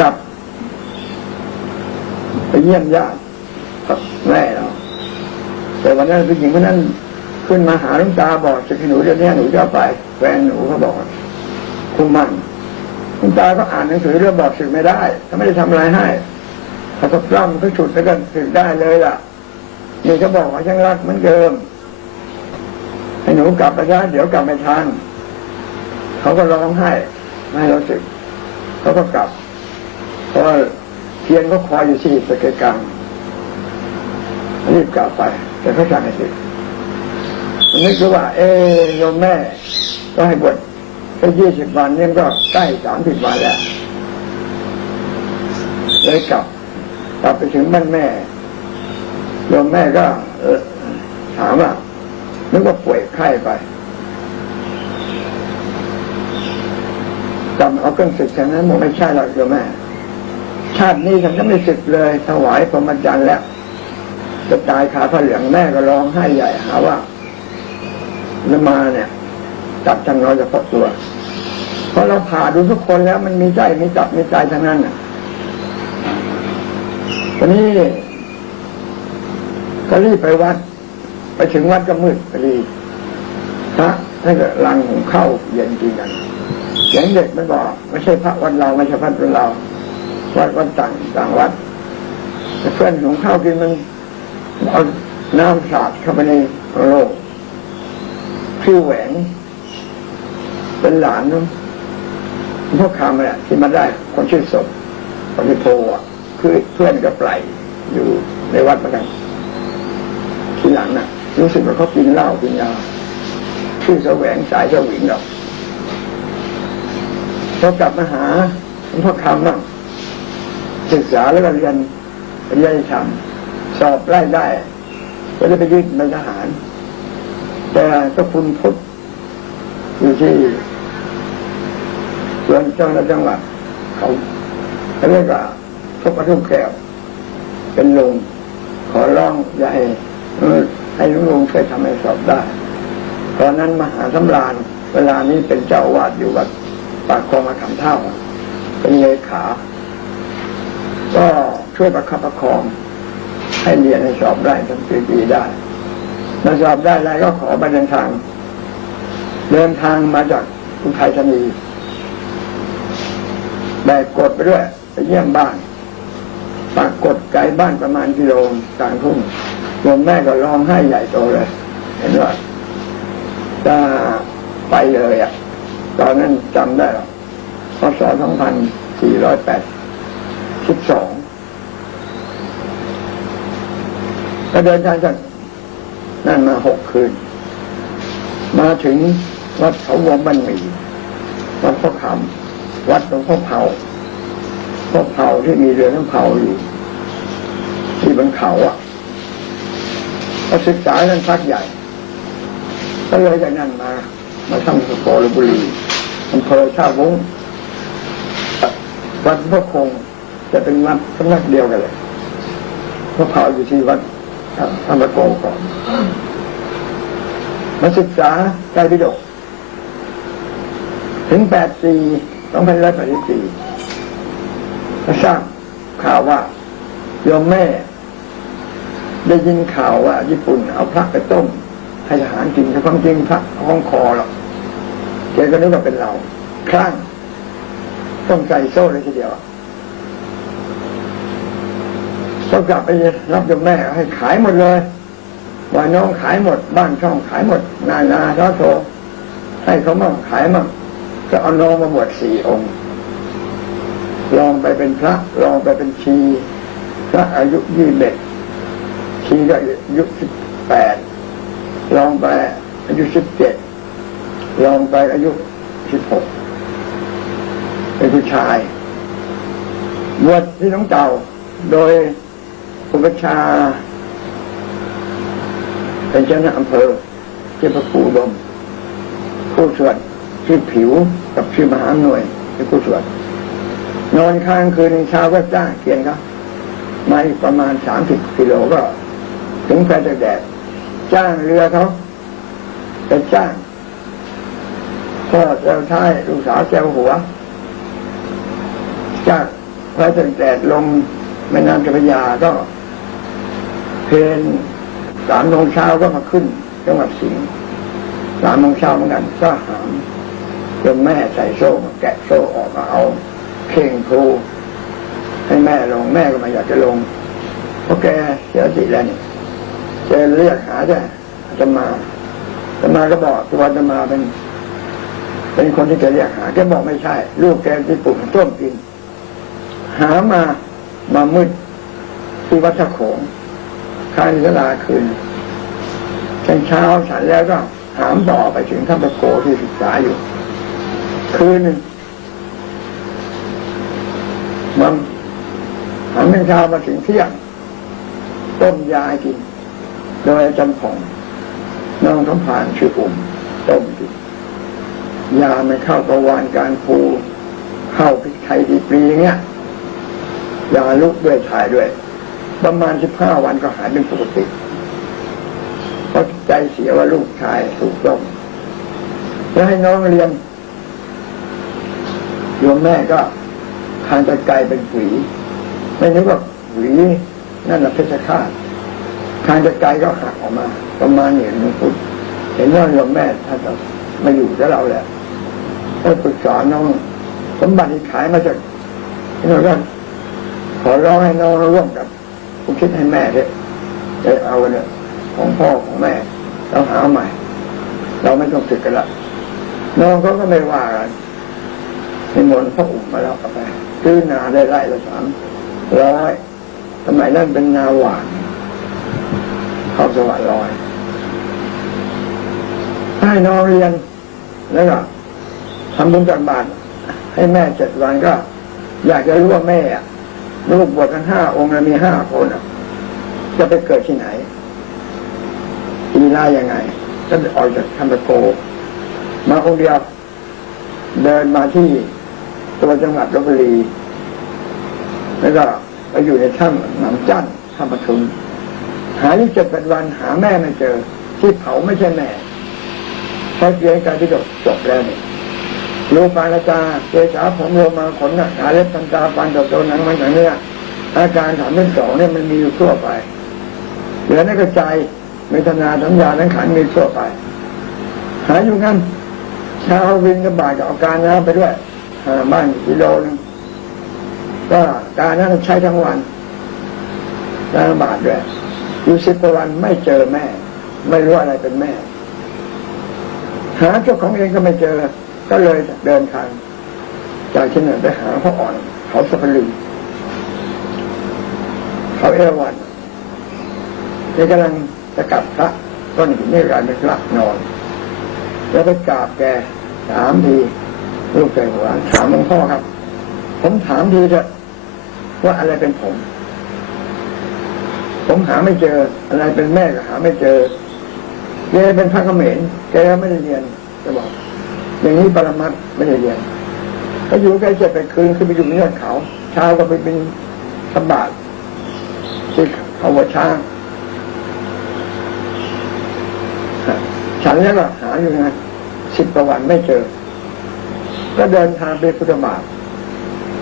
กลับ ไปเยี่ยมญาติแม่เราแต่วันนั้นผู้หญิงคนนั้นขึ้นมาหาหลุงตาบอกจะให้หนูเดี๋ยวนี้หนูจะไปแฟนหนูเขาบอกคุณมันหลุงตาก็อ่านหนังสือเรื่องบอกสึกไม่ได้เขาไม่ได้ทำอะไรให้เขาก็ปล้ำก็ฉุดแล้วก็สึกได้เลยล่ะนี่เขาบอกว่ายังรักเหมือนเดิมให้หนูกลับไปซะเดี๋ยวกลับไม่ทันเขาก็ร้องไห้ไม่ให้สึกเขาก็กลับ เพราะว่าเทียนก็คอยอยู่ที่ตะเกียงกลางรีบกลับไป แต่เขาสั่งให้สึกนึกว่าเออโยมแม่ก็ให้บวชไปยี่สิบวันนี่ก็ใกล้สามสิบวันแล้วเลยกลับกลับไปถึงบ้านแม่โยมแม่ก็เออถามว่านึกว่าป่วยไข้ไปจำเอาเครื่องศึกแค่นั้นไม่ใช่หรอกโยมแม่ ชาตินี้ฉันก็ไม่ศึกเลย ถวายพรหมจรรย์แล้ว จะตายขาผ้าเหลืองแม่ก็ร้องไห้ใหญ่หาว่าจะมาเนี่ยจับจังเราจะพบตัว เพราะเราผ่าดูทุกคนแล้ว มันมีใจมีจับมีใจทั้งนั้นน่ะวันนี้ก็รีบไปวัด ไปถึงวัดก็มืดพอดีพระท่านก็ลังหุงข้าวเย็นกินกันเสียงเด็กมันบอกไม่ใช่พระวัดเราไม่ใช่พระวัดเรา วัดวัดต่างต่างวัดเพื่อนหุงข้าวกินมันเอาน้ำสาดเข้าไปในโลกชื่อแหวนเป็นหลานพวกคำเนี่ยที่มาได้คนชื่อสมคนที่โพอะคือเพื่อนกับไลอยู่ในวัดเหมือนกันทีหลังน่ะ รู้สึกว่าเขากินเหล้ากินยาชื่อแสวงสายเจ้าหวิงหรอกพอกลับมาหาหลวงพ่อคำบ้าง ศึกษาแล้วก็เรียนปริญญาธรรมสอบไล่ได้ ก็ได้ไปยื่นเป็นทหาร แต่ก็คุณพุทธอยู่ที่ส่วนจังหวัดจังหวัดเขาเขาเรียกว่าพบกระทุ่มแก้ว เป็นลงขอร้องอย่าให้ให้ลุงลงช่วยทำให้สอบได้ตอนนั้นมหาสำราญเวลานี้เป็นเจ้าอาวาดอยู่วัดปากคลองมาคำเท่า เป็นเลขา ก็ช่วยประคับประคอง ให้เรียนให้สอบได้ทั้งปีปีได้มาสอบได้แล้วก็ขอไปเดินทาง เดินทางมาจากอุทัยธานีแบกกดไปด้วยไปเยี่ยมบ้านปากฏไกลบ้านประมาณกิโลกลางทุ่งโยมแม่ก็ร้องไห้ใหญ่โตเลย เห็นว่าจะไปเลยอะ ตอนนั้นจำได้หรอกพ ศ2482ก็เดินทางจากนั่นมาหกคืน มาถึงวัดเขาวงบันหมีวัดพ่อคำวัดหลวงพ่อเผาพวกเผาที่มีเรือน้ำเผาอยู่ ที่บนเขาอะก็ศึกษาเรื่องพักใหญ่ ก็เลยจากนั้นมา มาทำสปอร์บุรีอำเภอท่าวุ้งวัดพระคง จะเป็นวัดสำนักเดียวกันเลยพวกเผาอยู่ที่วัดธรรมโกก่อนมาศึกษาใจพิดกถึงแปดสี่สองพันร้อยแปดสิบสี่ก็ทราบข่าวว่าโยมแม่ ได้ยินข่าวว่า ญี่ปุ่นเอาพระไปต้มให้ทหารกินแต่ความจริงพระห้องคอหรอกแกก็นึกว่าเป็นเราคลั่งต้องใส่โซ่เลยทีเดียว ก็กลับไปรับโยมแม่ให้ขายหมดเลยว่าน้องขายหมด บ้านช่องขายหมด นานาท้าโทให้เขามั่งขายมั่งก็เอาน้องมาบวชสี่องค์ ลองไปเป็นพระ ลองไปเป็นชีพระอายุยี่สิบเอ็ดชีก็อายุสิบแปดลองไปอายุสิบเจ็ดลองไปอายุสิบหกเป็นผู้ชายบวชที่น้องเต่าโดย อุปชา เป็นเจ้าหน้าอำเภอเจ้าพระครูอุดมผู้สวดชื่อผิวกับชื่อมหาหน่วยเป็นผู้สวดนอนค้างคืนเช้าก็จ้างเกียนเขามาประมาณสามสิบกิโลก็ ถึงแพร่แดดจ้างเรือเขาจะจ้างพ่อเจ้าท้ายลูกสาวเจ้าหัวจ้างพระจันแดดลงแม่น้ำเจ้าพระยาก็ เพลนสามโมงเช้าก็มาขึ้นจังหวัดสิงห์สามโมงเช้าเหมือนกันก็หามจนแม่ใส่โซ่มาแกะโซ่ออกมาเอาเข่งครูให้แม่ลงแม่ก็ไมาอยากจะลงเพราะแกเสียสิแล้วนี่แกเรียกหาแต่อาตมาอาตมาก็บอกตัวอาตมาเป็น เป็นคนที่แกเรียกหาแกบอกไม่ใช่ ลูกแกที่ปลูกต้มกิน หามามามืดที่วัดตะโขง ข้างศาลาคืนฉันเช้าฉันแล้วก็หามต่อไปถึงท่าประโกที่ศึกษาอยู่ คืนหนึ่งมันหามเป็นเช้ามาถึงเที่ยงต้มยาให้กิน โดยอาจารย์ผองน้องคำผ่านชื่ออุ่มต้มกินยาไม่เข้าประวานการปูเข้าพริกไทยดีปรีเงี้ยยาลุกด้วยถ่ายด้วย ประมาณสิบห้าวันก็หายเป็นปกติเพราะใจเสียว่าลูกชายถูกต้มแล้วให้น้องเรียนโยมแม่ก็ทานตะไกลเป็นฝีไม่นึกว่าฝีนั่นแหละเพชฌฆาตทางตะไกลก็หักออกมา ประมาณเหนียหนึ่งฟุตเห็นว่าโยมแม่ท่านจะมาอยู่กับเราแหละก็ปรึกษาน้องสมบัติที่ขายมาจากที่เราก็ขอร้องให้น้องร่วมกับ ผู้คิดให้แม่ด้วยจะเอาเนี่ยของพ่อของแม่เราหาใหม่ เราไม่ต้องศึกกันละน้องเขาก็ไม่ว่ากันนิมนต์พระอุ่มมาแล้วกาไปซื้อนาได้ไร่ละสามร้อยสมัยนั้นเป็นนาหวานเข้าสวัสดิ์ลอยให้น้องเรียนแล้วก็ทำบุญจากบาตรให้แม่เจ็ดวันก็ อยากจะรู้ว่าแม่อะ ลูกบวชกันห้าองค์แล้วมีห้าคนจะไปเกิดที่ไหนอีล่ายังไงก็ออกจากคัมโกมาองค์เดียวเดินมาที่ตัวจังหวัดลบบุรี แล้วก็ไปอยู่ในถ้ำหนำจั่นถ้ำปทุมหาที่เจ็ดแปดวันหาแม่ไม่เจอ ที่เผาไม่ใช่แม่เพราะเรียนการที่จบจบแล้วเนี่ย รูปาราจาเจสาผมโลมาขนหนักขาเล็บตันตาฟันตัวโตหนังมันอย่างเนี้ยอาการสามเป็นสองเนี่ยมันมีอยู่ทั่วไปเหลือในกระจายเมตนาสัญญาทั้งขันมีทั่วไป หาอยู่งั้นเช้าวินกับบาทกับอาการน้ำไปด้วยบ้านกิโลนึงก็การนั้นใช้ทั้งวันล้าบาทด้วยอยู่สิบกว่าวันไม่เจอแม่ ไม่รู้อะไรเป็นแม่ หาเจ้าของเองก็ไม่เจอ ก็เลยเดินทางจากที่เหนือไปหาพ่ออ่อนเขาสะพลือเขาเอราวันนี่กำลังจะกลับพระต้นหินนี่กลายเป็นพระนอน แล้วไปกราบแกถามทีลูกใจหัวถามหลวงพ่อครับ ผมถามทีเถอะว่าอะไรเป็นผม ผมหาไม่เจอ อะไรเป็นแม่ก็หาไม่เจอแกเป็นพระเขมรแกไม่ได้เรียนจะบอก อย่างนี้ปรมัตไม่ได้เรียนก็อยู่ใกล้เจ็ดไปคืนขึ้นไปอยู่บนยอดเขาเช้าก็ไปเป็นสมบาทที่เขาวัดช้างฉันแล้วก็หาอยู่ไงสิบกว่าวันไม่เจอ ก็เดินทางไปพุทธบาท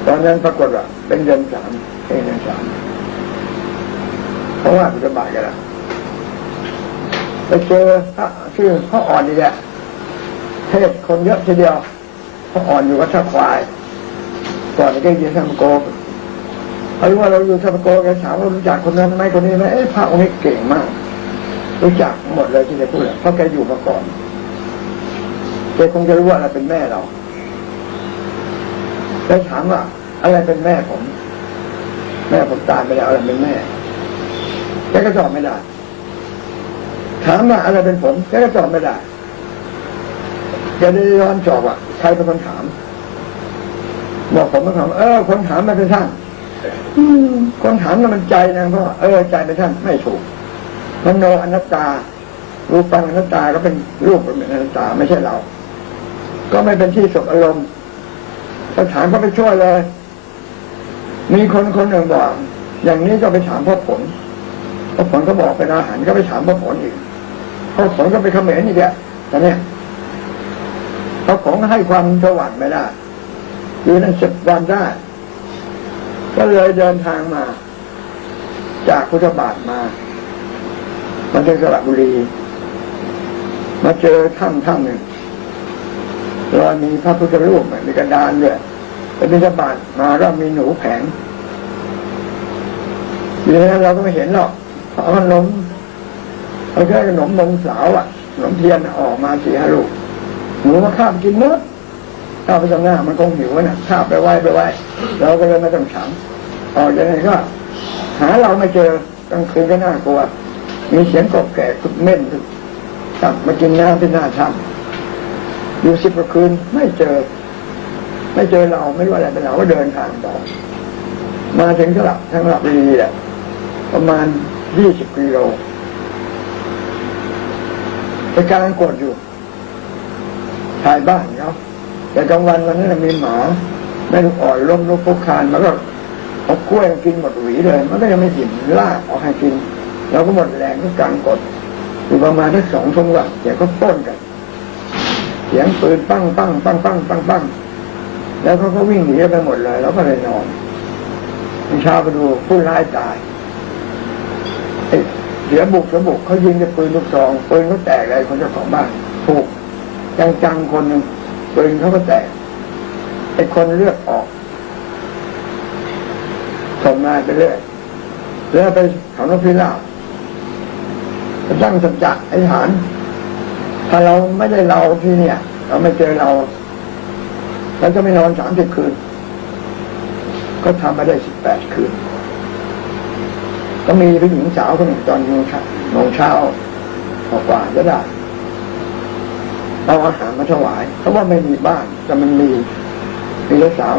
ตอนนั้นปรากฏว่าเป็นเดือนสามเดือนสามเพราะว่าพุทธบาทกันละไปเจอพระชื่อพระอ่อนนี่แหละ เทศคนเยอะทีเดียวพระอ่อนอยู่วัดท่าควาย ก่อนก็อยู่ทัมโกเขารู้ว่าเราอยู่ทัมโกแกถามว่ารู้จักคนนั้นไหมคนนี้ไหมเอ้พระองค์นี้เก่งมาก รู้จักหมดเลยที่จะพูดเพราะแกอยู่มาก่อนแกคงจะรู้ว่าอะไรเป็นแม่เราแล้วถามว่าอะไรเป็นแม่ผม แม่ผมตายไปแล้วอะไรเป็นแม่แกก็ตอบไม่ได้ ถามว่าอะไรเป็นผมแกก็ตอบไม่ได้ แกได้ย้อนจอบอะใครเป็นคนถามบอกผมเป็นคนเออคนถามไม่เป็นท่านอืมคนถามน่ะมันใจนะเพราะว่าเออใจเป็นท่านไม่ถูกมโนอนัตตา รูปังอนัตตาก็เป็นรูปเป็นอนัตตาไม่ใช่เรา ก็ไม่เป็นที่สุขอารมณ์ก็ถามเขาไปช่วยเลย มีคนคนหนึ่งบอกอย่างนี้ก็ไปถามพ่อผลพ่อผลก็บอกเป็นอาหารก็ไปถามพ่อผลอีกพ่อผลก็ไปเขมรอีกแหละแต่เนี่ย พ่อผลก็ให้ความสว่างไม่ได้อยู่ในสิบวันได้ ก็เลยเดินทางมา จากพุทธบาทมามาที่สระบุรี มาเจอถ้ำถ้ำหนึ่งแล้วมีพระพุทธรูปมีกระดานด้วยไปบิณฑบาตมาแล้วมีหนูแผงอยู่ในนั้นเราก็ไม่เห็นหรอกเอาะขนมเอาแค่ขนมนมสาวอะขนมเทียนออกมาสี่ห้าลูก หนูมาข้ามกินหมดข้าวไปตรงหน้ามันคงหิวนะข้าวไปไหว้ไปไหว้เราก็เลยไม่ต้องฉันออกจากนั้นก็ หาเราไม่เจอกลางคืนก็น่ากลัว มีเสียงกบแก่คุดเม่นกลับมากินน้ำที่หน้าถ้ำอยู่สิบกว่าคืนไม่เจอ ไม่เจอเราไม่รู้อะไรเป็นเราก็เดินทางต่อมาถึงสลับทั้งหลับรีแหละประมาณยี่สิบกิโลไปกลางกดอยู่ ชายบ้านเขาแต่กลางวันวันนั้นมีหมาแม่ลูกอ่อนล้มลุกคุกคานมันก็เอากล้วยมากินหมดหวีเลย มันก็ยังไม่กินลากออกให้กินเราก็หมดแรงก็กางกดอยู่ประมาณทั้งสองชั่วโมงเดี๋ยวก็ต้นกันเสียงปืนปั้งปั้งปั้งปั้งปั้งปั้งแล้วเขาก็วิ่งหนีไปหมดเลยแล้วก็เลยนอนเช้าไปดูผู้ร้ายตายเสียบุกเสียบุกเขายิงด้วยปืนลูกซองปืนเขาแตกเลยคนเจ้าของบ้านถูก จังๆคนหนึ่งปืนเขาก็แตกไอ้คนเลือดออกส่งมาไปเรื่อยแล้วไปเขานกพิราบตั้งสัจจะไอ้ฐาน ถ้าเราไม่ได้เราที่เนี่ย เราไม่เจอเราเราจะไม่นอนสามสิบคืน ก็ทำมาได้สิบแปดคืน ก็มีผู้หญิงสาวคนหนึ่งตอนโมงเช้าโมงเช้าอกว่าจะได้ เอาอาหารมาถวายเพราะว่าไม่มีบ้านแต่มันมีมีรถสาว